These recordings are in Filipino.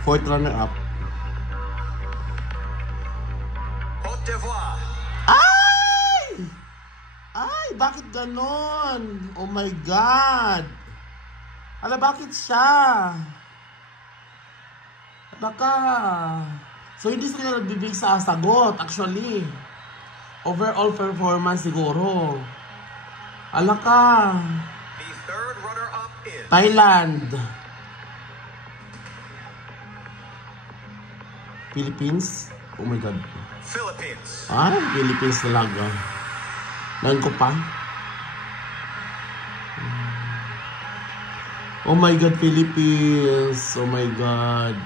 Fourth runner-up. Cote d'Ivoire. Ay! Ay, bakit ganon? Oh my God! Ala, bakit siya? Baka. So, hindi sila nagbibig sa sagot, actually. Overall performance siguro. Ala ka. The third runner-up is Thailand. Philippines? Oh my God. Philippines. Ay, Philippines talaga. Ngayon ko pa. Oh my God, Philippines. Oh my God.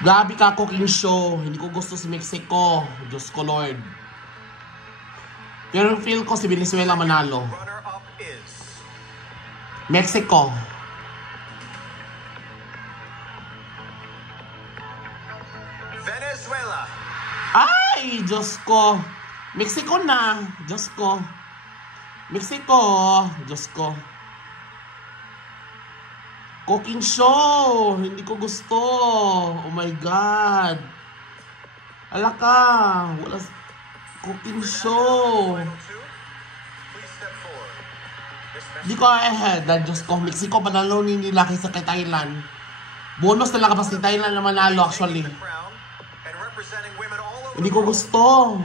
Grabe ka, cooking show. Hindi ko gusto si Mexico. Diyos ko, Lord. Pero feel ko si Venezuela manalo. Runner-up is Mexico. Venezuela. Ay, Diyos ko. Mexico na. Diyos ko. Mexico. Diyos ko. Cooking show. Hindi ko gusto. Oh my God. Ala ka. Wala. Cooking show. Please step forward. Hindi ko ahead. Diyos ko. Mexico panalo nila kaysa kay Thailand. Bonus na lang kapag si Thailand na manalo actually. Hindi ko gusto.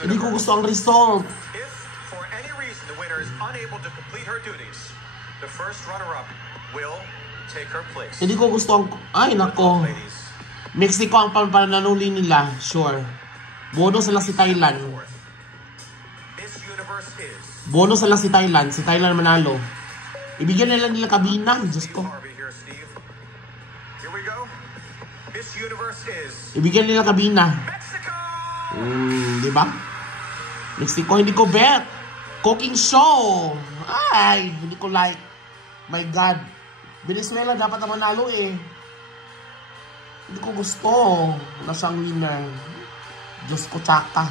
Hindi ko gusto ang result. If for any reason the winner is unable to complete her duties, the first runner-up will take her place. Hindi ko gusto ang... Ay, nako. Ladies, Mexico ang pananuli nila. Sure. Bonus na lang si Thailand. Miss Universe is Bonus na lang si Thailand. Si Thailand manalo. Ibigyan nila kabina. Diyos ko. Harvey here, Steve. Here we go. Miss Universe is Ibigyan nila kabina. Mexico. Di ba? Mexico, hindi ko bet. Cooking show. Ay, hindi ko like. My God. Venezuela dapat na manalo eh. Hindi ko gusto na siyang winner. Diyos ko, tsaka.